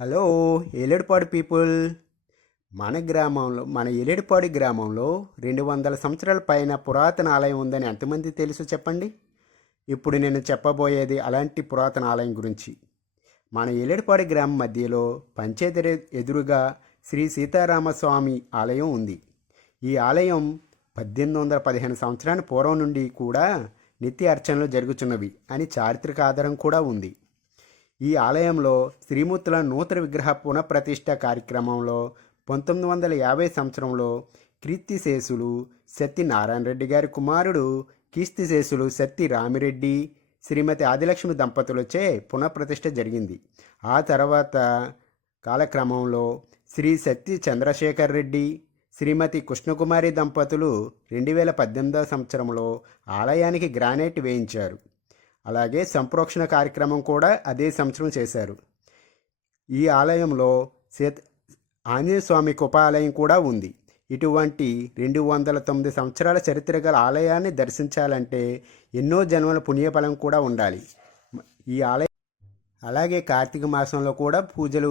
Hello ఏలేడుపాడు people. మన ఏలేడుపాడు గ్రామంలో 200 సంవత్సరాల పైన పురాతన ఆలయం ఉందని ఎంతమంది తెలుసు చెప్పండి. ఇప్పుడు నేను చెప్పబోయేది అలాంటి పురాతన ఆలయం గురించి. మన ఏలేడుపాడు గ్రామం మధ్యలో పంచాయతీ ఎదురుగా శ్రీ సీతారామస్వామి ఆలయం ఉంది. ఈ ఆలయం 1815 సంవత్సరాల పూర్వం నుండి కూడా నిత్య అర్చనలు జరుగుతున్నవి అని చారిత్రక ఆధారం కూడా ఉంది. ఈ ఆలయంలో శ్రీమూర్తుల నూతన విగ్రహ పునఃప్రతిష్ఠ కార్యక్రమంలో 1950 సంవత్సరంలో కీర్తిశేషులు సత్తి నారాయణ రెడ్డి గారి కుమారుడు కీర్తిశేషులు సత్తి రామిరెడ్డి, శ్రీమతి ఆదిలక్ష్మి దంపతులచే పునఃప్రతిష్ఠ జరిగింది. ఆ తర్వాత కాలక్రమంలో శ్రీ సత్తి చంద్రశేఖర్ రెడ్డి, శ్రీమతి కృష్ణకుమారి దంపతులు 2018 సంవత్సరంలో ఆలయానికి గ్రానైట్ వేయించారు. అలాగే సంప్రోక్షణ కార్యక్రమం కూడా అదే సంవత్సరం చేశారు. ఈ ఆలయంలో ఆంజనేయ స్వామి కృపాలయం కూడా ఉంది. ఇటువంటి 209 సంవత్సరాల చరిత్ర గల ఆలయాన్ని దర్శించాలంటే ఎన్నో జన్మల పుణ్యఫలం కూడా ఉండాలి. ఈ ఆలయం అలాగే కార్తీక మాసంలో కూడా పూజలు